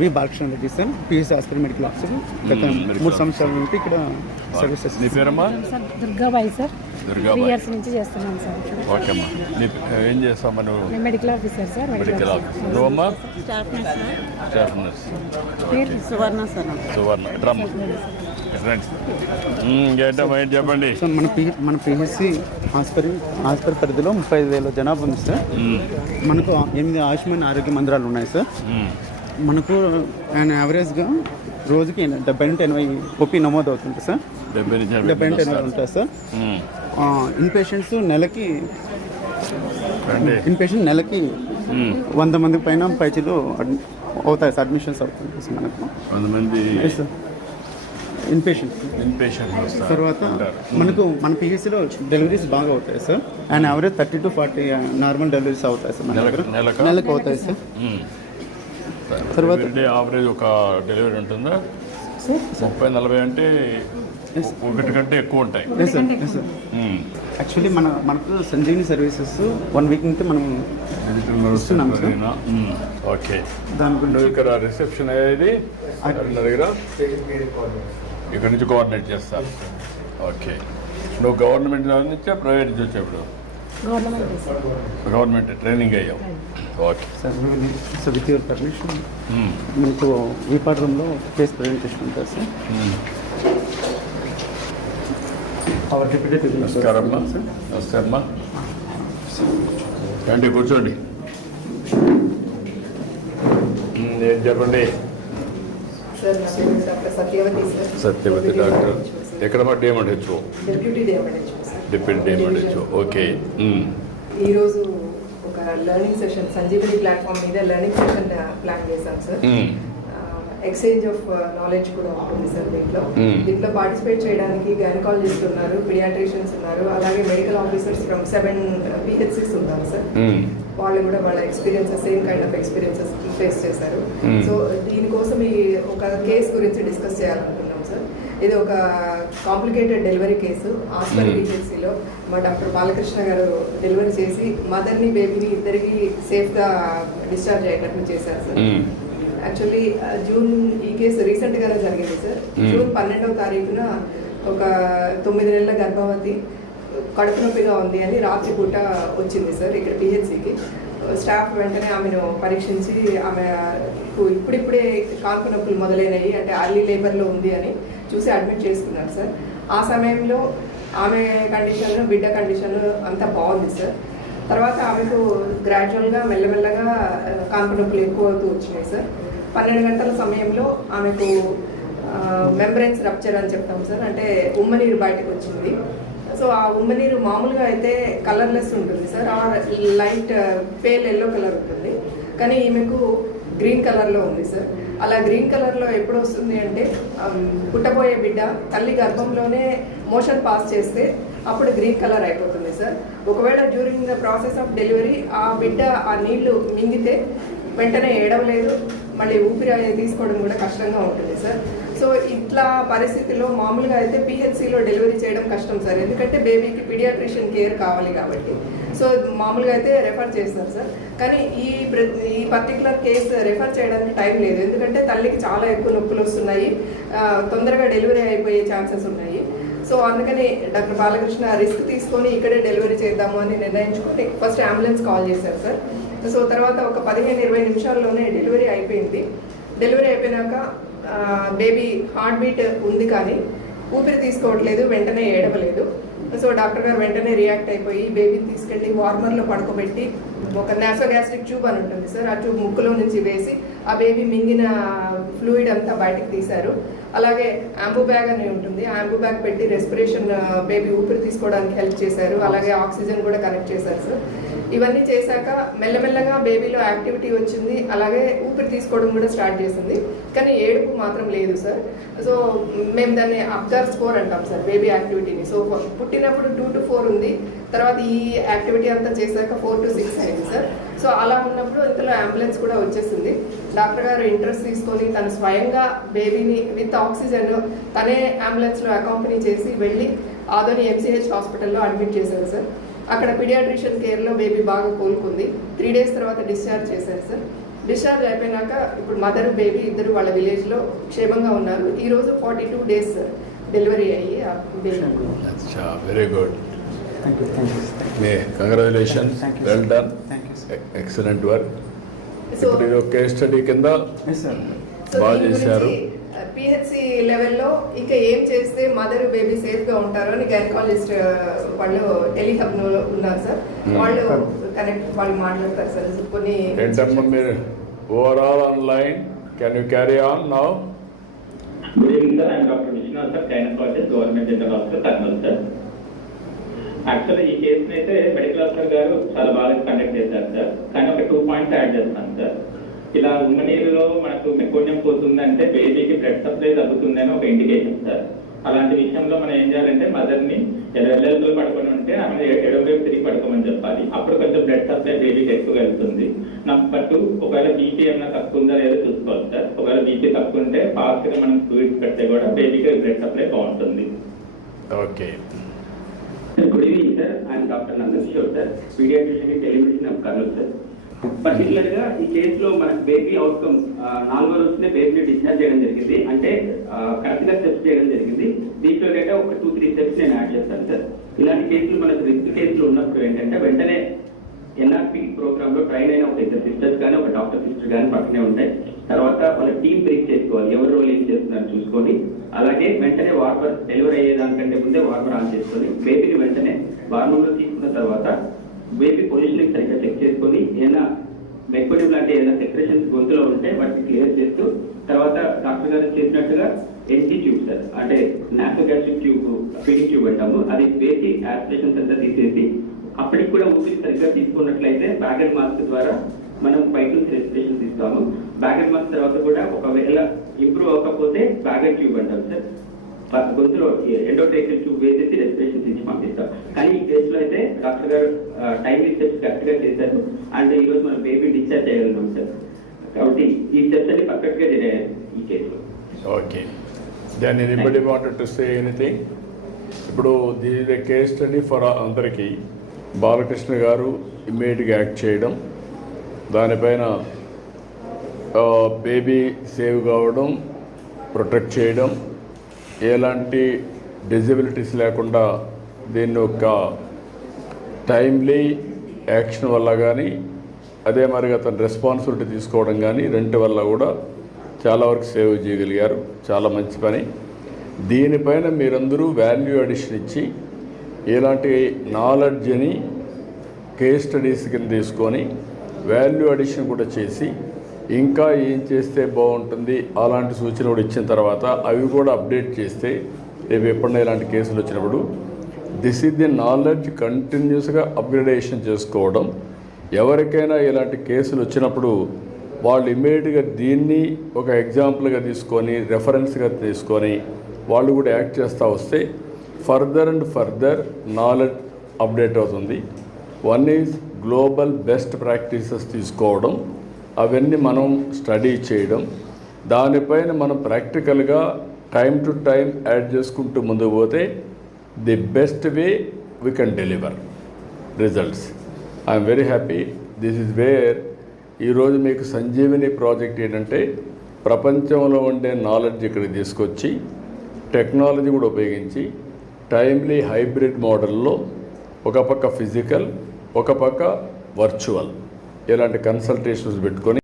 వి Balakrishna Reddy sir, PS hospital medical officer. గత 3 సంవత్సరాల నుండి ఇక్కడ సర్వీసెస్. నీ పేరమ్మా? దుర్గాబాయి సార్. దుర్గాబాయి. 3 years నుంచి చేస్తున్నాను సార్. ఓకే అమ్మా. ఏం చేస్తామా నువ్వు? నేను medical officer sir. Medical officer. నువ్వమ్మా? Staff nurse. పేరు Suvarna sir. Suvarna drum friends. ఇంకేంటమ్మా, ఏంటి చెప్పండి. సో మన పిహెచ్సి హాస్పిటల్ పరిధిలో 35,000 జనాభా ఉంది సార్. మనకు 8 ఆయుష్మాన్ ఆరోగ్య మందిరాలు ఉన్నాయి సార్. మనకు యావరేజ్గా రోజుకి 70 నుండి 80 ఓపీ నమోదు అవుతుంది సార్. 70 నుంచి 80 ఉంటుంది సార్. ఇన్పేషెంట్స్ నెలకి 100 మంది పైన పైచీలు అవుతాయి సార్. అడ్మిషన్స్ అవుతుంది సార్ మనకు 100 మంది సార్ ఇన్పేషెంట్. తర్వాత మన పిహెచ్సిలో డెలివరీస్ బాగా అవుతాయి sir. And average 30 to 40 normal deliveries అవుతాయి సార్. నెలకు అవుతాయి సార్. తర్వాత ఆవరేజ్ ఒక డెలివరీ ఉంటుందా? 30-40 అంటే ఒకటి కంటే ఎక్కువ ఉంటాయి. యాక్చువల్లీ మనకు సంజీవిని సర్వీసెస్ 1 week నుంచి మనం ఇస్తున్నాం సార్. ఓకే. దాని గురించి ఇక్కడ రిసెప్షన్ అయ్యేది దగ్గర ఇక్కడ నుంచి కోఆర్డినేట్ చేస్తారు. ఓకే. నువ్వు గవర్నమెంట్ నుంచా ప్రైవేట్ నుంచి వచ్చేప్పుడు? గవర్నమెంట్ ట్రైనింగ్ అయ్యావు. Okay sir. So with your permission మనకు ఈ పాఠంలో కేస్ ప్రజెంటేషన్ ఉంటుంది సార్. అవర్ డిప్యూటీ నమస్కారం అమ్మా. నమస్తే అమ్మా. రండి కూర్చోండి. ఏం చెప్పండి. సత్యవతి డాక్టర్. ఎక్కడమ్మా? డిఎంహెచ్ఓ. Deputy DMHO. ఓకే. ఈరోజు ఒక లెర్నింగ్ సెషన్ సంజీవని ప్లాట్ఫామ్ మీద లెర్నింగ్ సెషన్ ప్లాన్ చేశాం సార్. ఎక్స్చేంజ్ ఆఫ్ నాలెడ్జ్ కూడా ఉంటుంది సార్. దీంట్లో పార్టిసిపేట్ చేయడానికి గైనకాలజిస్ట్ ఉన్నారు, పిడియాట్రిషియన్స్ ఉన్నారు, అలాగే మెడికల్ ఆఫీసర్స్ ఫ్రమ్ 7 PHCs ఉన్నారు సార్. వాళ్ళు కూడా వాళ్ళ experiences same kind of experiences face చేశారు. సో దీనికోసం ఈ ఒక కేసు గురించి డిస్కస్ చేయాలనుకున్నాం సార్. ఇది ఒక కాంప్లికేటెడ్ డెలివరీ కేసు. హాస్పిటల్ PHCలో మా డాక్టర్ బాలకృష్ణ గారు డెలివరీ చేసి మదర్ని బేబీని ఇద్దరికి సేఫ్గా డిశ్చార్జ్ అయ్యేటట్లు చేశారు సార్. యాక్చువల్లీ జూన్ ఈ కేసు రీసెంట్గానే జరిగింది సార్. జూన్ 12వ తారీఖున ఒక 9 నెలల గర్భవతి కడుపు నొప్పిగా ఉంది అని రాత్రి పూట వచ్చింది సార్ ఇక్కడ PHCకి. స్టాఫ్ వెంటనే ఆమెను పరీక్షించి ఆమె ఇప్పుడిప్పుడే కాన్పు నొప్పులు మొదలైనవి, అంటే అర్లీ లేబర్లో ఉంది అని చూసి అడ్మిట్ చేసుకున్నారు సార్. ఆ సమయంలో ఆమె కండిషన్, బిడ్డ కండిషన్ అంతా బాగుంది సార్. తర్వాత ఆమెకు గ్రాడ్యువల్గా మెల్లమెల్లగా కాన్పు నొప్పులు ఎక్కువ అవుతూ వచ్చినాయి సార్. 12 గంటల సమయంలో ఆమెకు మెంబ్రెన్స్ రప్చర్ అని చెప్తాం సార్, అంటే ఉమ్మనీరు బయటకు వచ్చింది. సో ఆ ఉమ్మనీరు మామూలుగా అయితే కలర్లెస్ ఉంటుంది సార్, ఆ లైట్ పేల్ ఎల్లో కలర్ ఉంటుంది. కానీ ఈమెకు గ్రీన్ కలర్లో ఉంది సార్. అలా గ్రీన్ కలర్లో ఎప్పుడు వస్తుంది అంటే పుట్టబోయే బిడ్డ తల్లి గర్భంలోనే మోషన్ పాస్ చేస్తే అప్పుడు గ్రీన్ కలర్ అయిపోతుంది సార్. ఒకవేళ during the process of delivery ఆ బిడ్డ ఆ నీళ్లు మింగితే వెంటనే ఏడవలేదు, మళ్ళీ ఊపిరి తీసుకోవడం కూడా కష్టంగా ఉంటుంది సార్. సో ఇట్లా పరిస్థితిలో మామూలుగా అయితే PHCలో డెలివరీ చేయడం కష్టం సార్, ఎందుకంటే బేబీకి పీడియాట్రిషియన్ కేర్ కావాలి కాబట్టి. సో మామూలుగా అయితే రెఫర్ చేస్తారు సార్. కానీ ఈ పర్టికులర్ కేసు రెఫర్ చేయడానికి టైం లేదు, ఎందుకంటే తల్లికి చాలా ఎక్కువ నొప్పులు వస్తున్నాయి, తొందరగా డెలివరీ అయిపోయే ఛాన్సెస్ ఉన్నాయి. సో అందుకని డాక్టర్ బాలకృష్ణ రిస్క్ తీసుకొని ఇక్కడే డెలివరీ చేద్దాము అని నిర్ణయించుకొని ఫస్ట్ అంబులెన్స్ కాల్ చేశారు సార్. సో తర్వాత ఒక 15-20 నిమిషాల్లోనే డెలివరీ అయిపోయింది. డెలివరీ అయిపోయినాక బేబీ హార్ట్ బీట్ ఉంది కానీ ఊపిరి తీసుకోవట్లేదు, వెంటనే ఏడవలేదు. సో డాక్టర్ గారు వెంటనే రియాక్ట్ అయిపోయి బేబీని తీసుకెళ్ళి వార్మర్లో పడుకోబెట్టి ఒక నాసోగ్యాస్ట్రిక్ ట్యూబ్ అని ఉంటుంది సార్, ఆ ట్యూబ్ ముక్కులో నుంచి వేసి ఆ బేబీ మింగిన ఫ్లూయిడ్ అంతా బయటకు తీశారు. అలాగే యాంబూ బ్యాగ్ అని ఉంటుంది, యాంబూ బ్యాగ్ పెట్టి రెస్పిరేషన్ బేబీ ఊపిరి తీసుకోవడానికి హెల్ప్ చేశారు. అలాగే ఆక్సిజన్ కూడా కనెక్ట్ చేశారు సార్. ఇవన్నీ చేశాక మెల్లమెల్లగా బేబీలో యాక్టివిటీ వచ్చింది, అలాగే ఊపిరి తీసుకోవడం కూడా స్టార్ట్ చేసింది, కానీ ఏడుపు మాత్రం లేదు సార్. సో మేము దాన్ని అబ్జర్వ్ స్కోర్ అంటాం సార్ బేబీ యాక్టివిటీని. సో పుట్టినప్పుడు 2 to 4 ఉంది, తర్వాత ఈ యాక్టివిటీ అంతా చేశాక 4 to 6 అయింది సార్. సో అలా ఉన్నప్పుడు ఇంతలో అంబులెన్స్ కూడా వచ్చేసింది. డాక్టర్ గారు ఇంట్రెస్ట్ తీసుకొని తను స్వయంగా బేబీని విత్ ఆక్సిజన్ తనే అంబులెన్స్లో అకాంపెనీ చేసి వెళ్ళి ఆదోని MCH హాస్పిటల్లో అడ్మిట్ చేశారు సార్. అక్కడ పీడియాట్రిషియన్ కేర్లో బేబీ బాగా కోలుకుంది. 3 days తర్వాత డిశ్చార్జ్ చేశారు సార్. డిశ్చార్జ్ అయిపోయినాక ఇప్పుడు మదర్ బేబీ ఇద్దరు వాళ్ళ విలేజ్లో క్షేమంగా ఉన్నారు. ఈరోజు 42 days డెలివరీ అయ్యి ఆ బేబీ. అచ్చా, very good. Thank you, thank you, May congratulations, Thank you, well sir. Done, thank you, sir. Excellent work. So ఇప్పుడు ఇది కేస్ స్టడీ కింద ఎస్ సార్. బాగా చేశారు. పిహెచ్సి లెవెల్లో ఇంకా ఏం చేస్తే మదర్ బేబీ సేఫ్ గా ఉంటారో అని గైనకాలజిస్ట్ వాళ్ళు టెలిహబ్ ఉన్నారు సార్. వాళ్ళు వాళ్ళు మాట్లాడతారు సార్ కొన్ని. ఏంటమ్మా మీరు overall online, can you carry on now? Good evening, sir. I am Dr. Vishnu, sir, gynecologist, Government General Hospital, Karnal, sir. Actually ఈ కేసుని అయితే మెడికల్ ఆఫీసర్ గారు చాలా బాగా కండక్ట్ చేశారు సార్. కానీ ఒక 2 points యాడ్ చేస్తాను సార్. ఇలా ఉమ్మనీరులో మనకు మెకోడియం పోతుందంటే బేబీకి బ్లడ్ సప్లై తగ్గుతుందని ఒక ఇండికేషన్ సార్. అలాంటి విషయంలో మనం ఏం చేయాలంటే మదర్ని ఎడవైపులో పడుకొని ఉంటే ఆమె ఎడవైపు తిరిగి పడుకోమని చెప్పాలి. అప్పుడు కొంచెం బ్లడ్ సప్లై బేబీకి ఎక్కువ వెళ్తుంది. నెంబర్ 2, ఒకవేళ బీపీ ఏమైనా తక్కువ ఉందా లేదో చూసుకోవాలి సార్. ఒకవేళ బీపీ తక్కువ ఉంటే ఫాస్ట్గా మనం ఫ్లూయిడ్స్ పెడితే కూడా బేబీకి బ్లడ్ సప్లై బాగుంటుంది. Okay. Good evening sir. I'm doctor Nandakishore sir, paediatrician telemedicine of Kurnool sir. Particular గా ఈ కేసులో మనకు బేబీ అవుట్కమ్ 4వ రోజునే బేబీని డిశ్చార్జ్ చేయడం జరిగింది. అంటే కరెక్ట్ గా స్టెప్స్ చేయడం జరిగింది. దీంట్లో డేటా ఒక 2-3 స్టెప్స్ నేను యాడ్ చేస్తాను సార్. ఇలాంటి కేసులు మనకు రిస్క్ కేసులు ఉన్నప్పుడు ఏంటంటే వెంటనే ఎన్ఆర్పి ప్రోగ్రామ్ లో ట్రైన్ అయిన ఒక ఇద్దరు సిస్టర్స్ కానీ ఒక డాక్టర్ సిస్టర్ కానీ పక్కనే ఉంటాయి. తర్వాత వాళ్ళ టీం బ్రేక్ చేసుకోవాలి, ఎవరు రోల్ ఏం చేస్తున్నారని చూసుకొని, అలాగే వెంటనే వార్మర్ డెలివరీ అయ్యేదానికంటే ముందే వార్మర్ ఆన్ చేసుకొని బేబీని వెంటనే వార్మర్లో తీసుకున్న తర్వాత బేబీ పొజిషన్ సరిగ్గా చెక్ చేసుకొని ఏదైనా మెకోడియం లాంటి ఏదైనా సెక్రేషన్స్ గొంతులో ఉంటే వాటిని క్లియర్ చేస్తూ, తర్వాత డాక్టర్ గారు చేసినట్టుగా ఎన్టీ ట్యూబ్ సార్, అంటే నాసోగాస్ట్రిక్ ట్యూబ్, ఫీడింగ్ ట్యూబ్ అంటాము, అది వేసి యాస్పిరేషన్స్ అంతా తీసేసి అప్పటికి కూడా ఊపిరి సరిగ్గా తీసుకున్నట్లయితే బ్యాగెడ్ మాస్క్ ద్వారా మనం బయట నుంచి రెస్పిరేషన్ తీస్తాము. బ్యాగెడ్ మాస్క్ తర్వాత కూడా ఒకవేళ ఇంప్రూవ్ అవ్వకపోతే బ్యాగెడ్ ట్యూబ్ అంటాం సార్. గొంతులో ఎండోట్రేకియల్ ట్యూబ్ వేసేసి రెస్పిరేషన్ ఇచ్చి పంపిస్తాం. కానీ ఈ కేసులో అయితే డాక్టర్ గారు టైం స్టెప్స్ కరెక్ట్ గా చేశారు. అండ్ ఈ రోజు మనం బేబీ డిశ్చార్జ్ చేయగలుగుతాం సార్. కాబట్టి ఈ స్టెప్స్ అన్ని పర్ఫెక్ట్ గా జరిగాయి ఈ కేసులో. Okay. Then anybody wanted to say anything? ఇప్పుడు ది కేస్ స్టడీ ఫర్ అందరికీ బాలకృష్ణ గారు ఇమ్మీడియట్గా యాక్ట్ చేయడం, దానిపైన బేబీ సేవ్ కావడం, ప్రొటెక్ట్ చేయడం, ఎలాంటి డిజబిలిటీస్ లేకుండా దీన్ని ఒక టైమ్లీ యాక్షన్ వల్ల కానీ, అదే మరిగా తన రెస్పాన్సిబిలిటీ తీసుకోవడం కానీ, రెంటి వల్ల కూడా చాలా వరకు సేవ్ చేయగలిగారు. చాలా మంచి పని. దీనిపైన మీరందరూ వాల్యూ అడిషన్ ఇచ్చి ఇలాంటి నాలెడ్జ్ని కేస్ స్టడీస్ కింద తీసుకొని వాల్యూ అడిషన్ కూడా చేసి ఇంకా ఏం చేస్తే బాగుంటుంది అలాంటి సూచన కూడా ఇచ్చిన తర్వాత అవి కూడా అప్డేట్ చేస్తే రేపు ఎప్పుడైనా ఇలాంటి కేసులు వచ్చినప్పుడు దిస్ ఈజ్ ది నాలెడ్జ్ కంటిన్యూస్గా అప్గ్రేడేషన్ చేసుకోవడం. ఎవరికైనా ఇలాంటి కేసులు వచ్చినప్పుడు వాళ్ళు ఇమ్మీడియట్గా దీన్ని ఒక ఎగ్జాంపుల్గా తీసుకొని రెఫరెన్స్గా తీసుకొని వాళ్ళు కూడా యాక్ట్ చేస్తూ వస్తే further and further knowledge update అవుతుంది. One is global best practices తీసుకోవడం, అవన్నీ మనం స్టడీ చేయడం, దానిపైన మనం ప్రాక్టికల్గా టైం టు టైం యాడ్ చేసుకుంటూ ముందుకు పోతే the best way we can deliver results. I'm very happy. This is where ఈరోజు మీకు సంజీవిని ప్రాజెక్ట్ ఏంటంటే ప్రపంచంలో ఉండే నాలెడ్జ్ ఇక్కడికి తీసుకొచ్చి టెక్నాలజీ కూడా ఉపయోగించి టైమ్లీ హైబ్రిడ్ మోడల్లో ఒక పక్క ఫిజికల్, ఒక పక్క వర్చువల్ ఇలాంటి కన్సల్టేషన్స్ పెట్టుకొని